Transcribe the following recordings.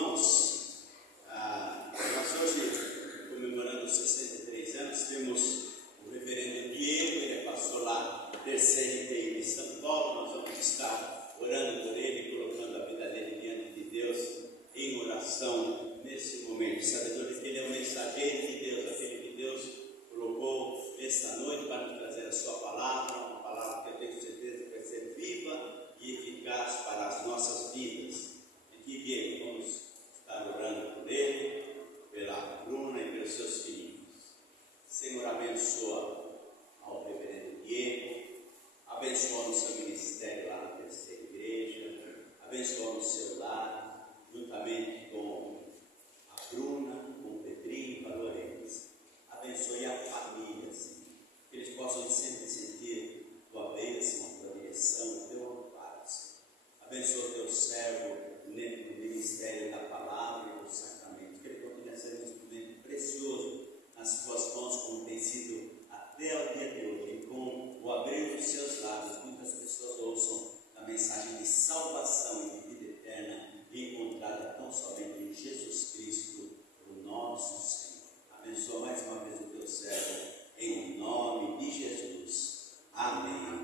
Irmãos, nós hoje, comemorando 63 anos, temos o reverendo Diego, ele é pastor lá, terceiro IPI de São Paulo. Nós vamos estar orando por ele, colocando a vida dele diante de Deus em oração nesse momento, sabedor de que ele é um mensageiro de Deus, aquele que Deus colocou esta noite para nos trazer a sua palavra, uma palavra que eu tenho certeza que vai ser viva e eficaz para as nossas vidas. E Diego, vamos estar orando por ele, pela Bruna e pelos seus filhos. Senhor, abençoa ao reverendo Diego, abençoa no seu ministério lá na terceira igreja, abençoa no seu lar, juntamente com a Bruna, com o Pedrinho, com a Lourenço. Abençoe a família, Senhor, que eles possam sempre sentir tua bênção, a tua direção, o teu amparo, Senhor. Abençoa o teu servo no ministério da palavra e do sacramento, que ele continue a ser um instrumento precioso nas tuas mãos, como tem sido até o dia de hoje. E com o abrir dos seus lábios, muitas pessoas ouçam a mensagem de salvação e de vida eterna, encontrada tão somente em Jesus Cristo, o nosso Senhor. Abençoa mais uma vez o teu servo, em nome de Jesus. Amém.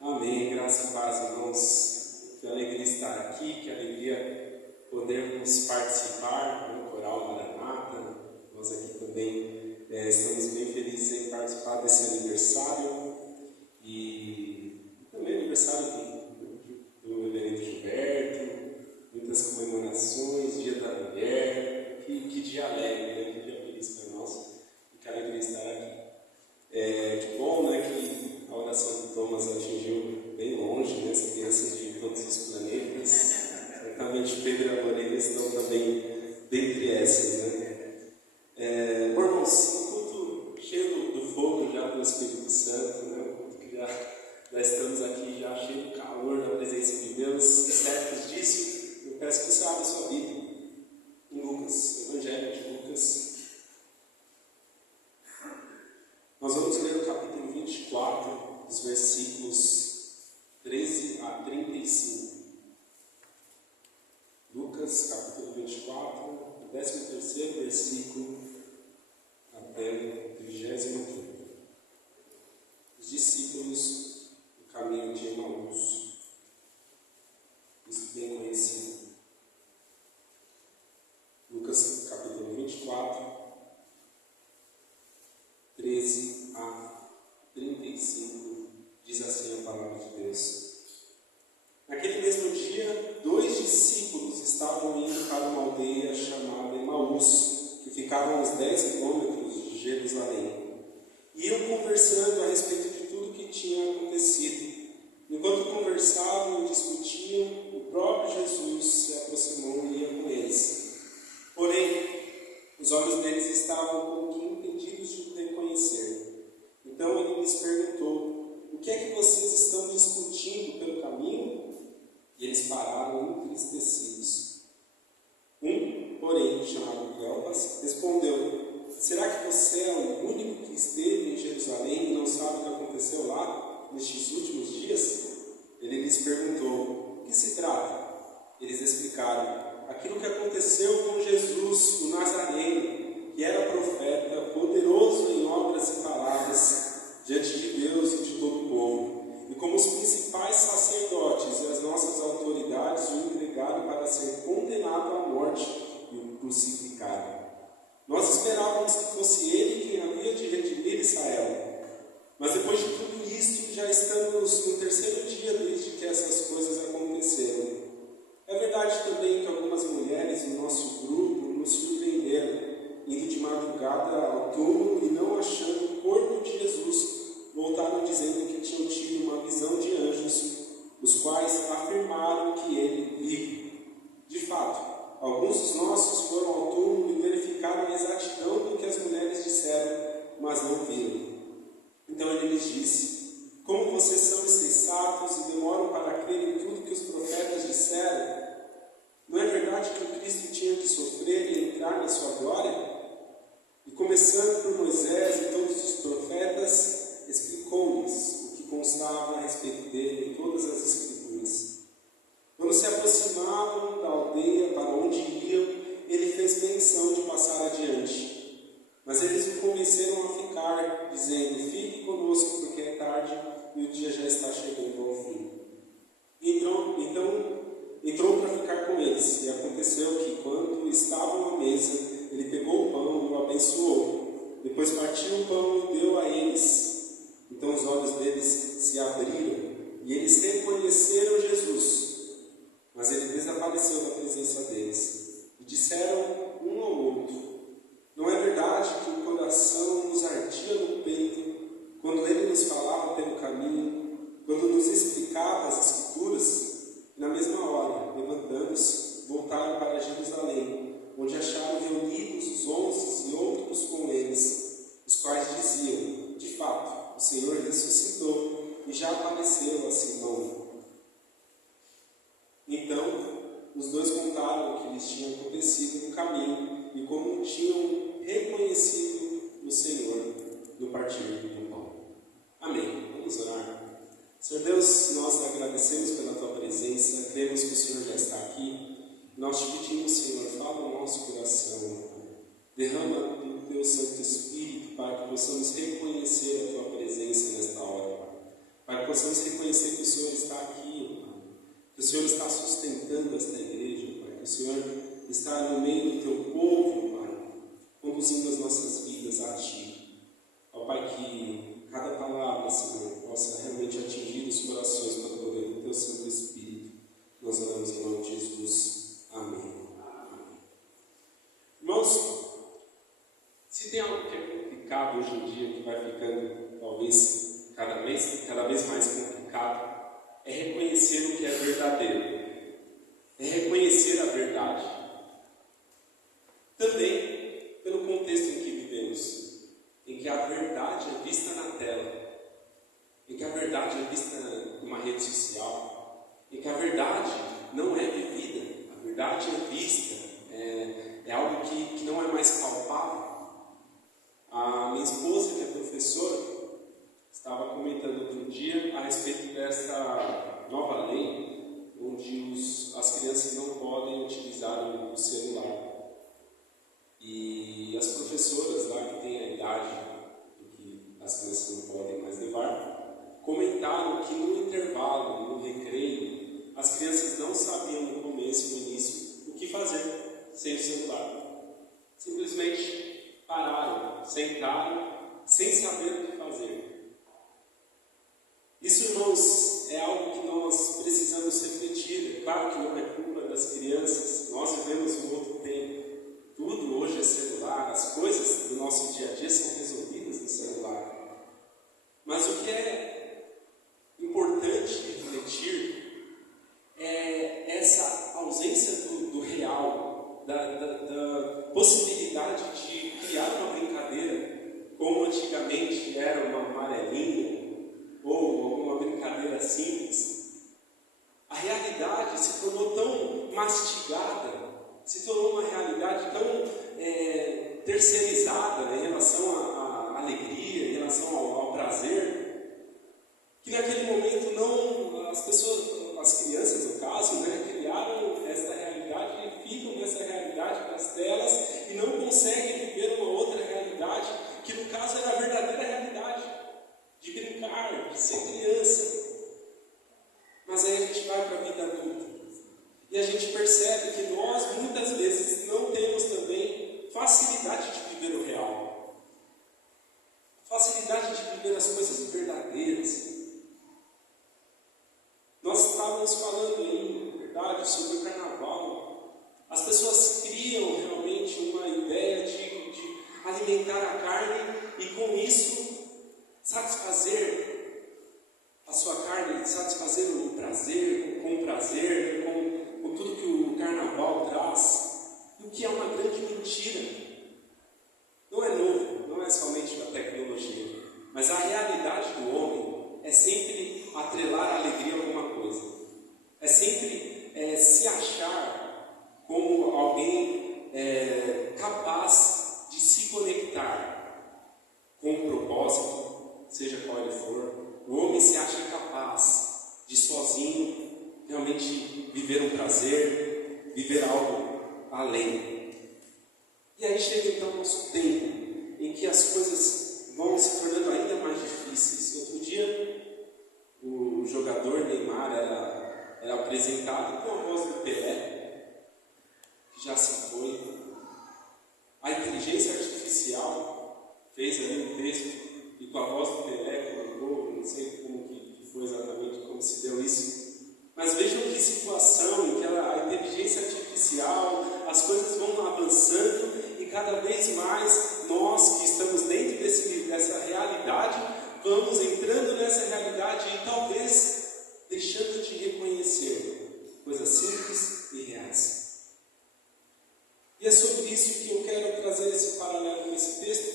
Amém, graças e paz, irmãos. Que alegria estar aqui, que alegria podermos participar do Coral Maranata. Nós aqui também estamos bem felizes em participar desse aniversário e também aniversário do reverendo Gilberto, muitas comemorações, Dia da Mulher. Que dia alegre, né? Que dia feliz para nós e que alegria estar aqui. Que bom, né, que a oração de Thomas atingiu bem longe, né, as crianças de todos os planetas. Certamente Pedro e a Lorena estão também dentre essas, né. Bom, irmãos, um culto cheio do fogo já do Espírito Santo, né, um culto que já estamos aqui já cheio de calor na presença de Deus, certos disso. Eu peço que você abra sua Bíblia em Lucas, Evangelho de Lucas. Nós vamos ler o capítulo 24, os versículos 13 a 35. Lucas, capítulo 24, o 13º versículo até o 35º. Os discípulos do caminho de Emaús, isso bem conhecido. Lucas, capítulo 24, 13 a 35, diz assim a palavra de Deus. Naquele mesmo dia, 2 discípulos estavam indo para uma aldeia chamada Emaús, que ficava a uns 10 quilômetros de Jerusalém. Iam conversando a respeito de tudo o que tinha acontecido. Enquanto conversavam e discutiam, o próprio Jesus se aproximou e ia com eles. Porém, os olhos deles estavam como que impedidos de o reconhecer. Então ele lhes perguntou: o que é que vocês estão discutindo pelo caminho? E eles pararam entristecidos. Porém, chamado Cleopas, respondeu: será que você é o único que esteve em Jerusalém e não sabe o que aconteceu lá nestes últimos dias? Ele lhes perguntou: o que se trata? Eles explicaram: aquilo que aconteceu com Jesus, o Nazareno, que era profeta, poderoso em obras e palavras diante de Deus e de todo o povo. E como os principais sacerdotes e as nossas autoridades o entregaram para ser condenado à morte e o crucificaram. Nós esperávamos que fosse ele quem havia de redimir Israel. Mas depois de tudo isto, já estamos no 3º dia desde que essas coisas aconteceram. É verdade também que algumas mulheres do nosso grupo nos surpreenderam, indo de madrugada ao túmulo e não achando o corpo de Jesus, voltaram dizendo que tinham tido uma visão de anjos, os quais afirmaram que ele vive. De fato, alguns dos nossos foram ao túmulo e verificaram a exatidão do que as mulheres disseram, mas não viram. Então ele lhes disse: como vocês são insensatos e demoram para crer em tudo que os profetas disseram? Não é verdade que o Cristo tinha que sofrer e entrar na sua glória? E começando por Moisés e todos os profetas, explicou-lhes o que constava a respeito dele em todas as entrou para ficar com eles. E aconteceu que, quando estavam à mesa, ele pegou o pão e o abençoou. Depois partiu o pão e deu a eles. Então os olhos deles se abriram e eles reconheceram Jesus. Mas ele desapareceu da presença deles. E disseram um ao outro: não é verdade que o coração nos ardia no peito quando ele nos falava pelo caminho, quando nos explicava as Escrituras? E na mesma hora, levantando-se, voltaram para Jerusalém, onde acharam reunidos os 11 e outros com eles, os quais diziam: de fato, o Senhor ressuscitou e já apareceu a Simão. Então, os dois contaram o que lhes tinha acontecido no caminho e como tinham reconhecido o Senhor no partir do pão. Amém. Vamos orar. Senhor Deus, nós agradecemos pela Tua presença, cremos que o Senhor já está aqui. Nós te pedimos, Senhor, fala no nosso coração, derrama do Teu Santo Espírito para que possamos reconhecer a Tua presença nesta hora, Pai. Para que possamos reconhecer que o Senhor está aqui, Pai. Que o Senhor está sustentando esta igreja, Pai. Que o Senhor está no meio do Teu povo, Pai, conduzindo as nossas vidas a Ti. Ó Pai, que cada palavra, Senhor, possa realmente atingir os corações pelo poder do Teu Santo Espírito. Nós oramos em nome de Jesus. Amém. Amém. Irmãos, se tem algo que é complicado hoje em dia, que vai ficando talvez cada vez mais complicado, é reconhecer o que é verdadeiro, é reconhecer a verdade. Também pelo contexto em que vivemos, em que a verdade é vista na tela, em que a verdade é vista numa rede social, em que a verdade não é vivida, a verdade é vista, é algo que não é mais palpável. A minha esposa, que é professora, estava comentando outro dia a respeito desta nova lei, onde as crianças não podem utilizar o celular. E as professoras lá, que têm a idade que as crianças não podem mais levar, comentaram que no intervalo, no recreio, as crianças não sabiam no começo, no início, o que fazer sem o celular. Simplesmente pararam, sentaram, sem saber o que fazer. Isso, irmãos, é algo que nós precisamos refletir. Claro que não é culpa das crianças, nós vivemos um outro tempo. Tudo hoje é celular, as coisas do nosso dia a dia são resolvidas no celular. Mas o que é importante refletir é essa ausência do real, da possibilidade de criar uma brincadeira, como antigamente era uma amarelinha, ou alguma brincadeira simples. A realidade se tornou tão mastigada, se tornou uma realidade tão terceirizada em relação à alegria, em relação ao prazer, que naquele momento as crianças no caso, criaram essa realidade e ficam nessa realidade das telas e não conseguem viver uma outra realidade, que no caso era a verdadeira realidade, de brincar, de ser criança. Mas aí a gente vai para a vida adulta e a gente percebe que nós muitas vezes não temos também facilidade de viver o real, facilidade de viver as coisas verdadeiras. Nós estávamos falando aí, na verdade, sobre o carnaval. As pessoas criam realmente uma ideia de alimentar a carne e com isso satisfazer a sua carne, satisfazer o prazer, com tudo que o carnaval traz, o que é uma grande mentira. Não é novo, não é somente da tecnologia, mas a realidade do homem é sempre atrelar a alegria a alguma coisa, é sempre se achar como alguém capaz de se conectar com um propósito, seja qual ele for. O homem se acha capaz de sozinho realmente viver um prazer, viver algo além. E aí chega então o nosso tempo em que as coisas vão se tornando ainda mais difíceis. Outro dia o jogador Neymar era apresentado com a voz do Pelé, que já se foi. A inteligência artificial fez ali um texto e com a voz do Pelé colocou, não sei como que foi exatamente, como se deu isso. Mas vejam que situação em que a inteligência artificial, as coisas vão avançando e cada vez mais nós que estamos dentro dessa realidade, vamos entrando nessa realidade e talvez deixando de reconhecer coisas simples e reais. E é sobre isso que eu quero trazer esse paralelo com esse texto,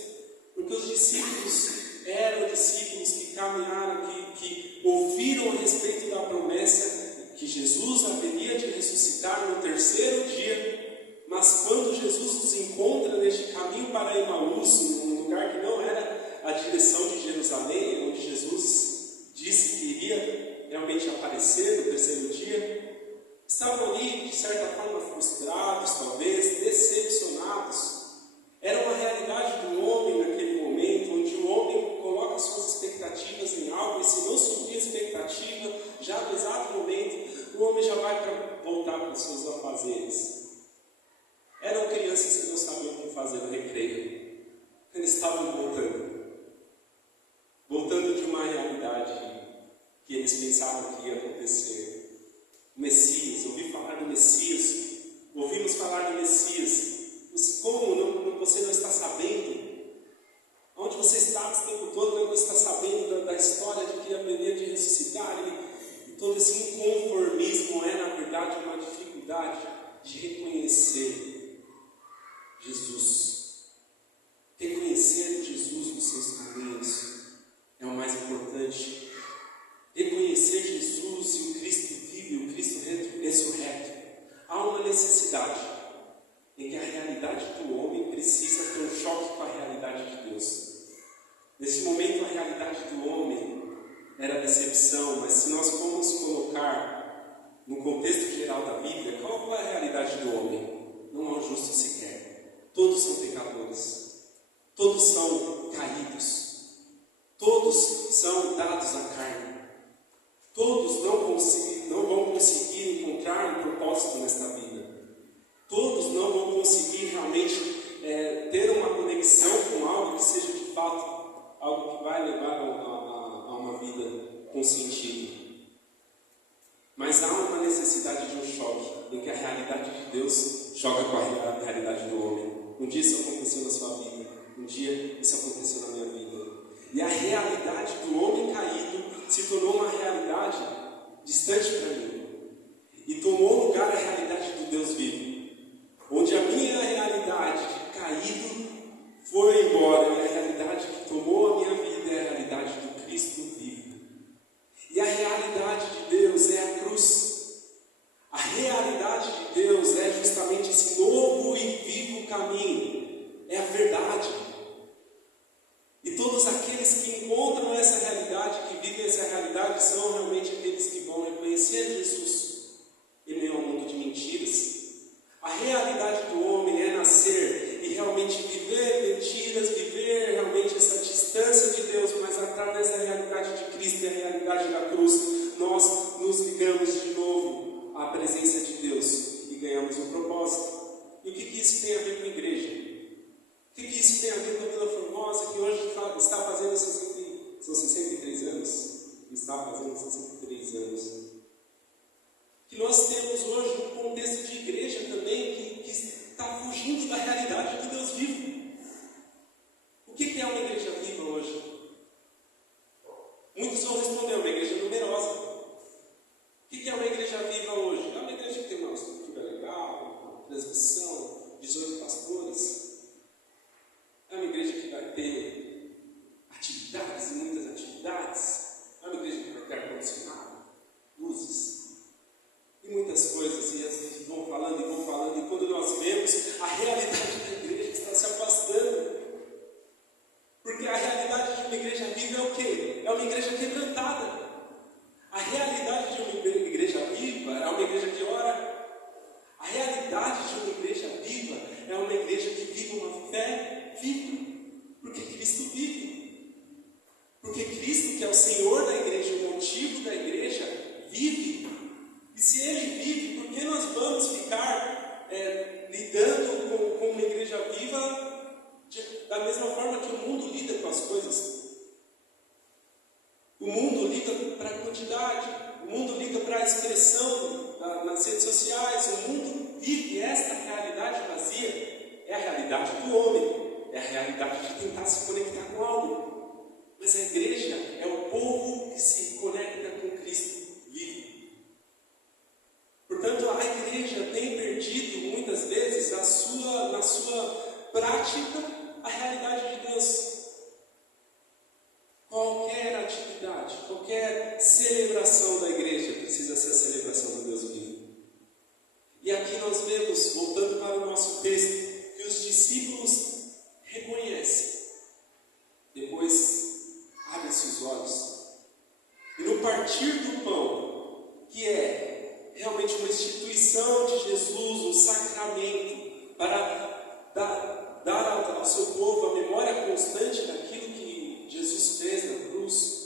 porque os discípulos eram discípulos que caminharam, que ouviram a respeito da promessa que Jesus haveria de ressuscitar no terceiro dia, mas quando Jesus os encontra neste caminho para Emaús, num lugar que não era a direção de Jerusalém, onde Jesus disse que iria realmente aparecer no terceiro dia, estavam ali, de certa forma, frustrados, talvez, decepcionados. Era uma realidade do homem naquele momento, onde o homem coloca suas expectativas em algo, e se não suprir a expectativa, já no exato momento, o homem já vai voltar para os seus afazeres. Eram crianças que não sabiam o que fazer no recreio. Eles estavam voltando de uma realidade que eles pensavam que ia acontecer. O Messias, ouvi falar do Messias, ouvimos falar do Messias. Como você não está sabendo? Onde você está esse tempo todo, não está sabendo da história de que haveria de ressuscitar? E todo esse inconformismo é, na verdade, uma dificuldade de reconhecer Jesus. Reconhecer Jesus nos seus caminhos é o mais importante. Reconhecer Jesus e o Cristo vivo e o Cristo ressurreto. Há uma necessidade em que a realidade do homem precisa ter um choque com a realidade de Deus. Nesse momento, a realidade do homem era decepção, mas se nós formos colocar no contexto geral da Bíblia, qual é a realidade do homem? Não há um justo sequer. Todos são pecadores. Todos são caídos. Todos são dados à carne. Todos não vão conseguir encontrar um propósito nesta vida. Todos não vão conseguir realmente ter uma conexão com algo que seja de fato algo que vai levar a uma vida com sentido. Mas há uma necessidade de um choque, em que a realidade de Deus choca com a realidade do homem. Um dia isso aconteceu na sua vida, um dia isso aconteceu na minha vida. E a realidade do homem caído se tornou uma realidade distante para mim. E tomou lugar a realidade do Deus vivo. Onde a minha realidade de caído foi embora, e a realidade que tomou a minha vida é a realidade do Cristo vivo. E a realidade de Deus é a cruz. A realidade de Deus é justamente esse novo e vivo caminho. É a verdade. E todos aqueles que encontram essa realidade, que vivem essa realidade, são realmente aqueles que vão reconhecer Jesus em meio ao mundo de mentiras. A realidade do homem é nascer e realmente viver mentiras, viver realmente essa distância de Deus, mas através da realidade de Cristo e a realidade da cruz, nós nos ligamos de novo à presença de Deus e ganhamos um propósito. E o que isso tem a ver com a igreja? O que isso tem a ver com a Vila Formosa, que hoje está fazendo 63 anos? Está fazendo 63 anos. Que nós temos hoje um contexto de igreja também que está fugindo da realidade de Deus vivo. O que é uma igreja viva hoje? Muitos vão responder, uma igreja numerosa. O que é uma igreja viva hoje? É uma igreja que tem uma estrutura legal, uma transmissão, 18 pastores. É uma igreja que vai ter atividades e muitas atividades. É uma igreja que vai ter ar-condicionado, luzes e muitas coisas. E assim vão falando, e quando nós vemos, a realidade da igreja está se afastando. Porque a realidade de uma igreja viva é o quê? É uma igreja quebrantada. A realidade de uma igreja viva é uma igreja que ora. A realidade de uma igreja viva é uma igreja que mundo liga para a quantidade, o mundo liga para a expressão nas redes sociais, o mundo vive esta realidade vazia. É a realidade do homem, é a realidade de tentar se conectar com algo. Mas a igreja é o povo que se conecta com Cristo vivo. Portanto, a igreja tem perdido muitas vezes na sua prática a realidade de Deus. Qualquer atividade, qualquer celebração da igreja precisa ser a celebração do Deus vivo. E aqui nós vemos, voltando para o nosso texto, que os discípulos reconhecem. Depois abrem-se os olhos. E no partir do pão, que é realmente uma instituição de Jesus, um sacramento, para dar ao seu povo a memória constante daquilo que Jesus fez na cruz,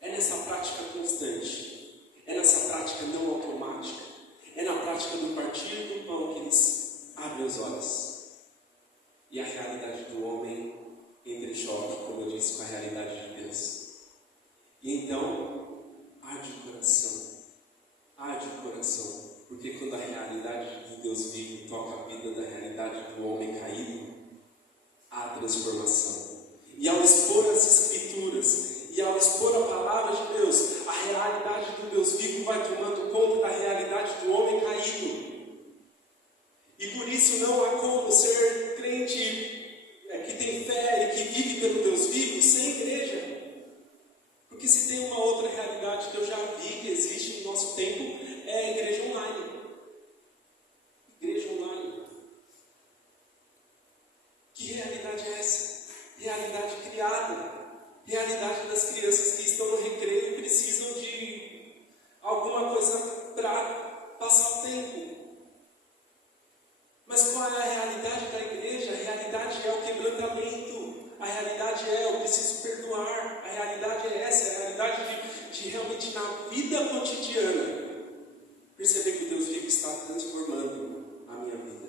é nessa prática constante, é nessa prática não automática, é na prática do partir do pão que eles abrem os olhos. E a realidade do homem entra em choque, como eu disse, com a realidade de Deus. E então, arde o coração, porque quando a realidade de Deus vivo toca a vida da realidade do homem caído, há transformação. E ao expor as Escrituras, e ao expor a palavra de Deus, a realidade do Deus vivo vai tomando conta da realidade do homem caído. E por isso não há como ser crente que tem fé e que vive pelo Deus vivo sem igreja. Porque se tem uma outra realidade que eu já vi que existe no nosso tempo, é a igreja online. Igreja online. Que realidade é essa? Realidade criada. Realidade das crianças que estão no recreio e precisam de alguma coisa para passar o tempo. Mas qual é a realidade da igreja? A realidade é o quebrantamento. A realidade é eu preciso perdoar. A realidade é essa, a realidade de realmente na vida cotidiana perceber que Deus vivo está transformando a minha vida.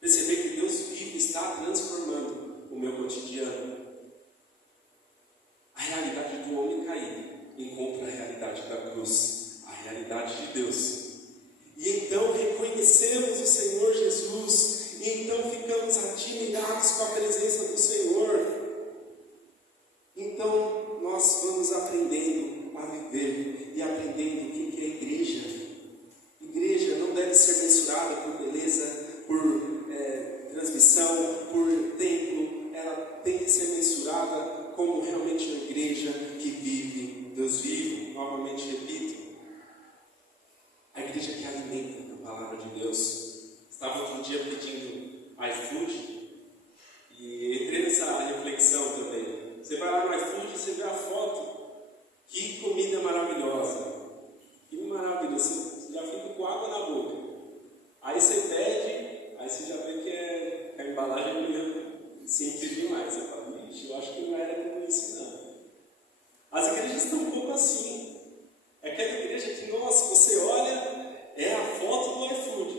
Perceber que Deus vivo está transformando o meu cotidiano. A realidade do homem caído encontra a realidade da cruz, a realidade de Deus. E então reconhecemos o Senhor Jesus, e então ficamos admirados com a presença do Senhor. Então nós vamos aprendendo a viver e aprendendo o que é igreja. Igreja não deve ser mensurada por beleza, por transmissão, por templo. Ela tem que ser mensurada como realmente uma igreja que vive Deus vivo. Novamente repito, a igreja que alimenta a palavra de Deus. Estava outro dia pedindo iFood e entrei nessa reflexão também. Você vai lá no iFood e você vê a foto. Que comida maravilhosa! Que maravilhoso! Você já fica com água na boca. Aí você pede, aí você já vê que a embalagem é meio simples demais. Você fala, bicho, eu acho que não era como isso não. As igrejas estão um pouco assim. É aquela igreja que, nossa, você olha, é a foto do iFood.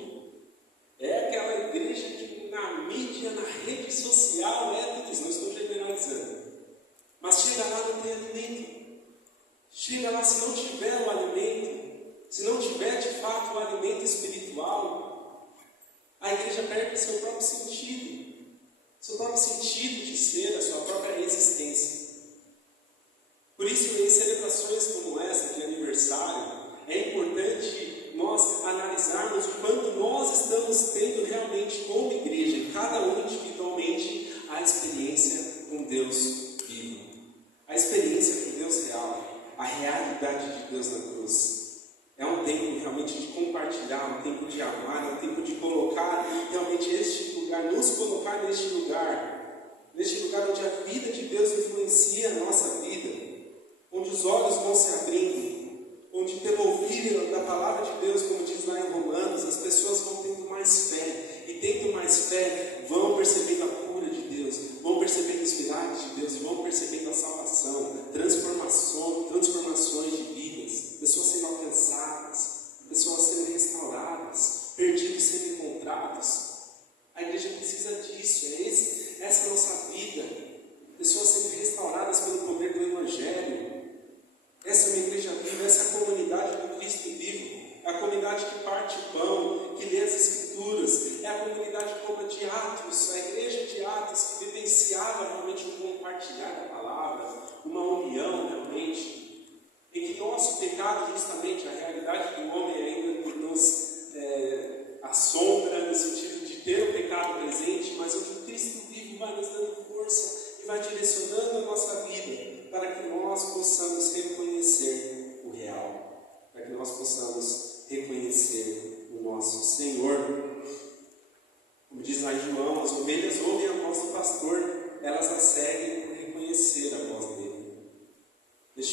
É aquela igreja que na mídia, na rede social, é tudo isso. Não estou generalizando. Mas chega lá, não tem alimento. Chega lá, se não tiver o alimento, se não tiver de fato o alimento espiritual, a igreja perde o seu próprio sentido de ser, a sua própria existência. Por isso, em celebrações como essa de aniversário, é importante nós analisarmos o quanto nós estamos tendo realmente como igreja, cada um individualmente, a experiência com Deus vivo, a experiência com Deus real, a realidade de Deus na cruz. É um tempo realmente de compartilhar, um tempo de amar, é um tempo de colocar realmente este lugar, nos colocar neste lugar onde a vida de Deus influencia a nossa vida, onde os olhos vão se abrindo, onde pelo ouvir da palavra de Deus, como diz lá em Romanos, as pessoas vão tendo mais fé, e tendo mais fé, vão percebendo a cura de Deus, vão percebendo os milagres de Deus, vão percebendo a salvação, transformações de vidas, pessoas sendo alcançadas, pessoas sendo restauradas, perdidos sendo encontrados. A igreja precisa disso, essa é a nossa vida, pessoas sendo restauradas pelo poder do Evangelho.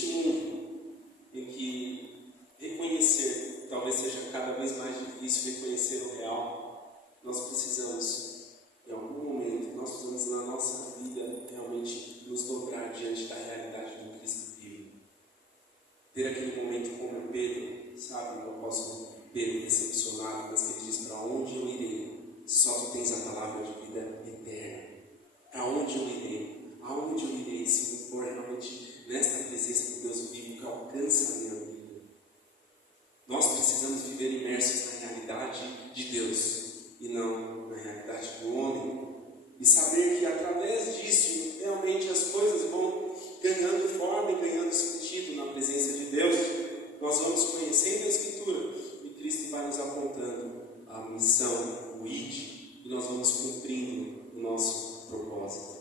neste mundo em que reconhecer talvez seja cada vez mais difícil reconhecer o real, nós precisamos, em algum momento, nós precisamos na nossa vida realmente nos dobrar diante da realidade do Cristo vivo. Ter aquele momento como Pedro, sabe, o apóstolo Pedro decepcionado, mas que ele diz: para onde eu irei? Só tu tens a palavra de vida eterna. Para onde eu irei? Aonde eu irei se não for realmente nesta presença de Deus vivo que alcança a minha vida? Nós precisamos viver imersos na realidade de Deus e não na realidade do homem. E saber que através disso, realmente as coisas vão ganhando forma e ganhando sentido na presença de Deus. Nós vamos conhecendo a Escritura e Cristo vai nos apontando a missão, o id, e nós vamos cumprindo o nosso propósito.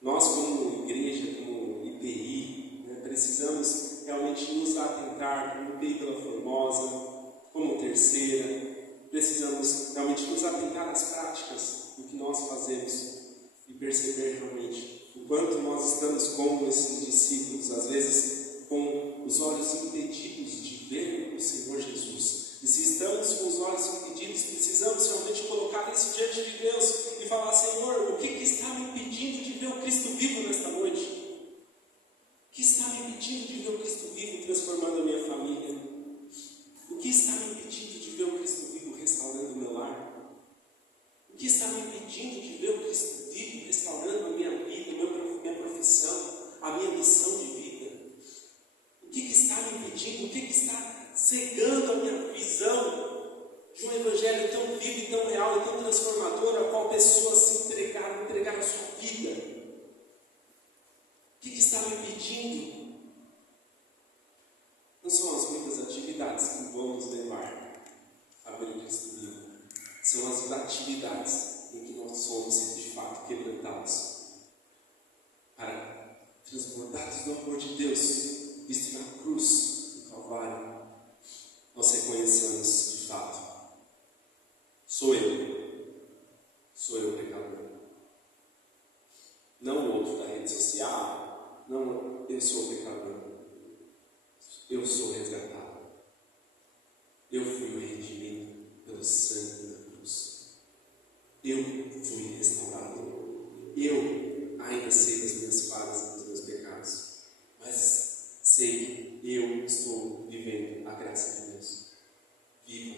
Nós, como igreja, como IPI, precisamos realmente nos atentar, como IPI Vila Formosa, como Terceira, precisamos realmente nos atentar às práticas do que nós fazemos e perceber realmente o quanto nós estamos como esses discípulos, às vezes com os olhos impedidos de ver o Senhor Jesus. E se estamos com os olhos impedidos, precisamos realmente colocar isso diante de Deus e falar: Senhor, o que está me impedindo de ver o Cristo vivo nesta noite? O que está me impedindo de ver o Cristo vivo transformando a minha família? O que está me impedindo de ver o Cristo vivo restaurando o meu lar? O que está me impedindo de ver o Cristo vivo restaurando a minha vida, minha profissão, a minha missão de vida? O que está me impedindo? O que está cegando a minha visão de um evangelho tão vivo e tão real e tão transformador, a qual pessoas se entregaram a sua vida? O que está me impedindo? Não são as muitas atividades que vão nos levar a ver o Cristo vivo. São as atividades em que nós somos de fato quebrantados para, transbordados do amor de Deus, visto na cruz do Calvário, nós reconhecemos de fato: sou eu pecador. Não o outro da rede social, não, eu sou pecador. Eu sou resgatado. Eu fui redimido pelo sangue da cruz. Eu fui restaurado. Eu ainda sei das minhas falhas e dos meus pecados, mas sei que eu estou vivendo a graça de Deus. Viva,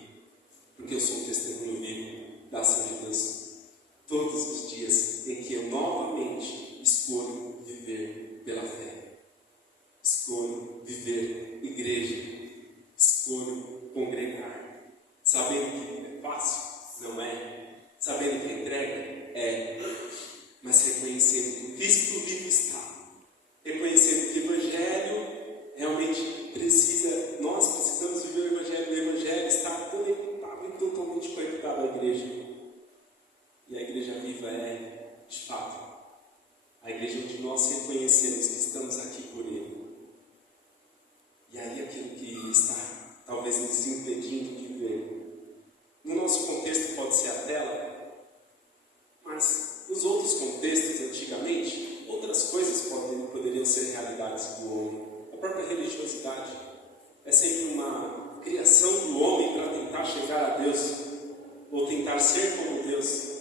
porque eu sou um testemunho vivo da ação de Deus todos os dias em que eu novamente escolho viver pela fé. Escolho viver igreja, escolho congregar, sabendo que é fácil, não é, sabendo que a entrega é, mas reconhecendo que o Cristo vivo está, reconhecendo que o Evangelho realmente nós precisamos viver o Evangelho está conectado e totalmente conectado à igreja, e a igreja viva é, de fato, a igreja onde nós reconhecemos que estamos aqui por Ele. E aí aquilo que está talvez nos impedindo de ver. No nosso contexto pode ser a tela, mas nos outros contextos, antigamente, outras coisas poderiam ser realidades do homem. A própria religiosidade é sempre uma criação do homem para tentar chegar a Deus, ou tentar ser como Deus.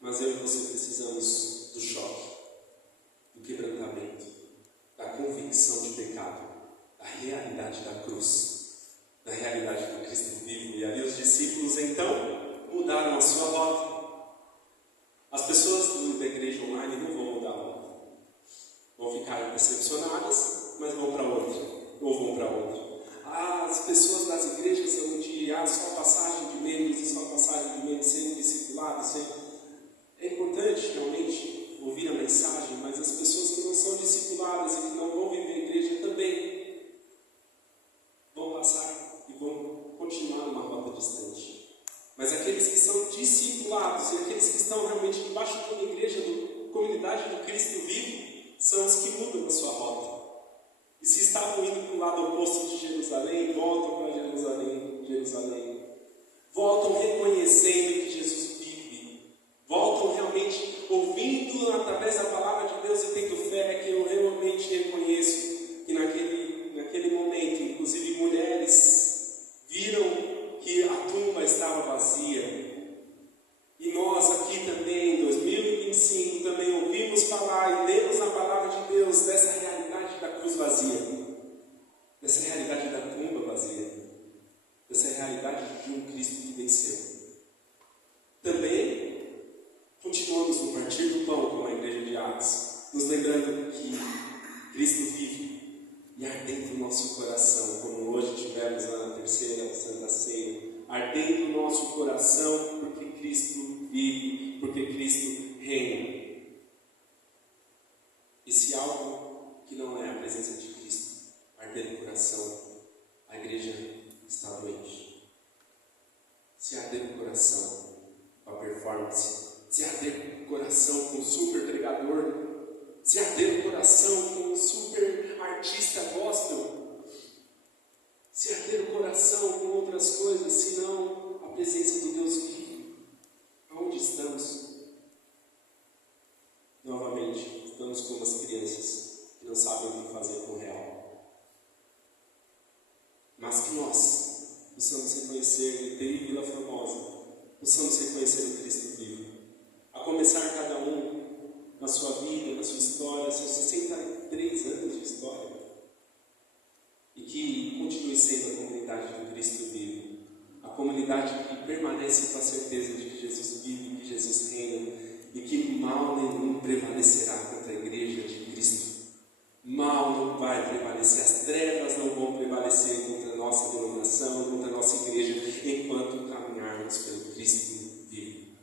Mas eu e você precisamos do choque, do quebrantamento, da convicção de pecado, da realidade da cruz, da realidade do Cristo vivo. E ali os discípulos então mudaram a sua rota. As pessoas da igreja online não vão mudar a rota, vão ficar decepcionadas, mas vão para outra, ou vão para outra. As pessoas das igrejas onde há só passagem de membros e só passagem de membros sendo discipulados, é importante realmente ouvir a mensagem, mas as pessoas que não são discipuladas e que não vão viver a igreja também vão passar e vão continuar numa rota distante. Mas aqueles que são discipulados e aqueles que estão realmente debaixo de uma igreja, da comunidade do Cristo vivo, são os que mudam a sua rota. E se estavam indo para o lado oposto de Jerusalém, voltam para Jerusalém. Voltam reconhecendo que Jesus vive. Voltam realmente ouvindo através da palavra de Deus e tendo fé nosso coração, como hoje tivemos na terceira Santa Ceia, ardendo o nosso coração, porque Cristo vive, porque Cristo reina. E se algo que não é a presença de Cristo arder o coração, a igreja está doente. Se arder o coração com a performance, se arder o coração com o super pregador, se arder o coração com o super artista gospel, se arder o coração com outras coisas, senão a presença do Deus vivo, aonde estamos? Novamente, estamos como as crianças que não sabem o que fazer com o real. Mas que nós possamos reconhecer, e ter Vila Formosa, possamos reconhecer o Cristo vivo. A começar cada um na sua vida, na sua história, seus 63 anos de história. E que continue sendo a comunidade do Cristo vivo. A comunidade que permanece com a certeza de que Jesus vive, que Jesus reina. E que mal nenhum prevalecerá contra a igreja de Cristo. Mal não vai prevalecer, as trevas não vão prevalecer contra a nossa denominação, contra a nossa igreja, enquanto caminharmos pelo Cristo vivo.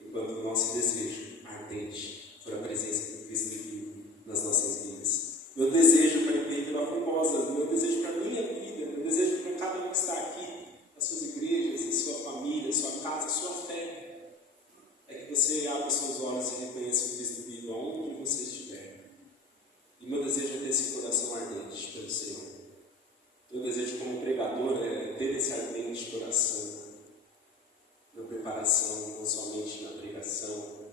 Enquanto o nosso desejo ardente for a presença do Cristo vivo nas nossas vidas. Meu desejo para a Vila Formosa, meu desejo para a minha vida, meu desejo para cada um que está aqui, as suas igrejas, a sua família, a sua casa, a sua fé, é que você abra os seus olhos e reconheça o Cristo vivo aonde você estiver. E meu desejo é ter esse coração ardente pelo Senhor. Meu desejo como pregador é ter esse ardente coração na preparação, não somente na pregação,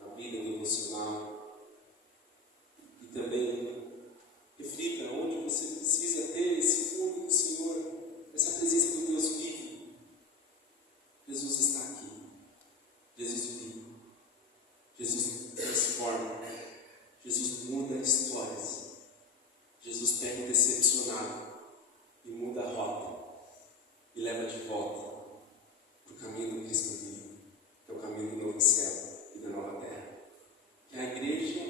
na vida devocional. E também reflita onde você precisa ter esse fogo do Senhor, essa presença do Deus vivo. Jesus está aqui. Jesus vive, Jesus transforma, Jesus muda histórias, Jesus pega o decepcionado e muda a rota e leva de volta para o caminho do Cristo vivo, que é o caminho do novo céu e da nova terra. Que a igreja,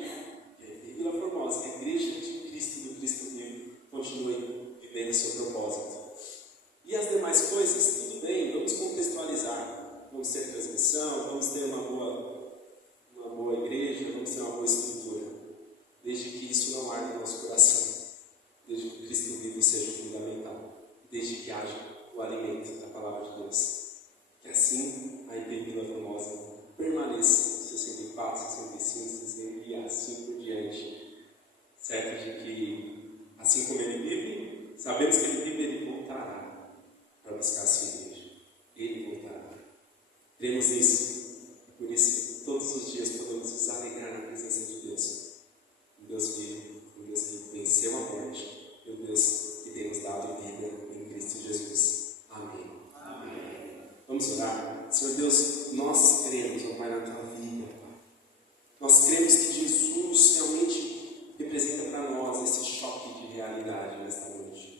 de Vila Formosa, que a igreja de Cristo, do Cristo vivo, continue vivendo o seu propósito. E as demais coisas, tudo bem, vamos contextualizar. Vamos ter transmissão, vamos ter uma boa igreja, vamos ter uma boa estrutura. Desde que isso não arde no nosso coração. Desde que o Cristo vivo seja fundamental. Desde que haja o alimento da palavra de Deus. Que assim a IP Vila Formosa permaneça 64, 65, 60 e assim por diante. Certo de que, assim como ele vive, sabemos que ele vive, ele voltará para buscar a sua igreja. Ele voltará. Cremos nisso, por isso todos os dias podemos nos alegrar na presença de Deus. Um Deus vivo, um Deus que venceu a morte, e um Deus que tem nos dado vida em Cristo Jesus. Amém. Amém. Vamos orar. Senhor Deus, nós cremos, ó Pai, na Tua vida, Pai. Nós cremos que Jesus realmente representa para nós esse choque de realidade nesta noite.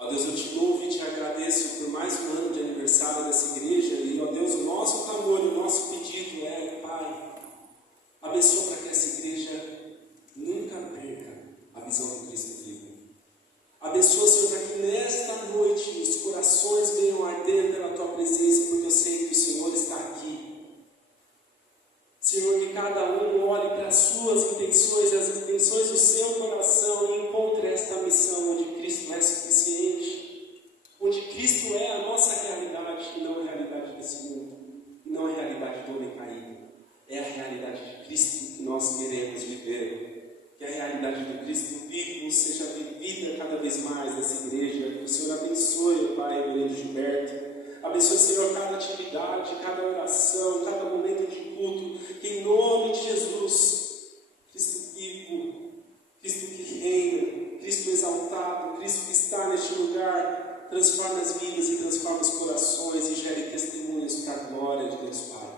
Ó Deus, eu te louvo e te agradeço por mais um ano de aniversário dessa igreja. E, ó Deus, o nosso clamor, o nosso pedido é, Pai, abençoa para que essa igreja nunca perca a visão do Cristo vivo. Abençoa, Senhor, para que nesta noite os corações venham arder pela Tua presença, porque eu sei que o Senhor está aqui. Senhor, que cada um olhe para as suas intenções, as intenções do seu coração e encontre esta missão onde Cristo é suficiente, onde Cristo é a nossa realidade e não a realidade desse mundo, e não a realidade do homem caído. É a realidade de Cristo que nós queremos viver. Que a realidade do Cristo vivo seja vivida cada vez mais nessa igreja. Que o Senhor abençoe, Pai, o Reverendo Gilberto. Abençoe, Senhor, cada atividade, cada oração, cada momento de culto. Que em nome de Jesus, Cristo vivo, Cristo que reina, Cristo exaltado, Cristo que está neste lugar, transforma as vidas e transforma os corações e gere testemunhos para a glória de Deus Pai.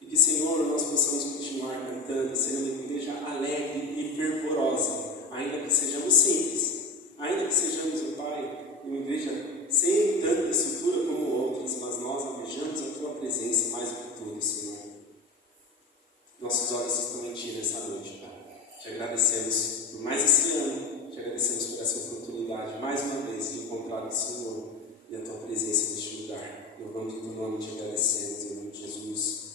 E que, Senhor, nós possamos continuar cantando, sendo uma igreja alegre e fervorosa, ainda que sejamos simples, ainda que sejamos, ó Pai, uma igreja sem tanta estrutura como outras, mas nós almejamos a Tua presença mais do que tudo, Senhor. Nossos olhos estão em Ti nessa noite, Pai. Te agradecemos por mais esse ano, te te agradecemos por essa oportunidade, mais uma vez, de encontrar o Senhor e a tua presença neste lugar. Louvamos o teu nome e te agradecemos, em nome de Jesus.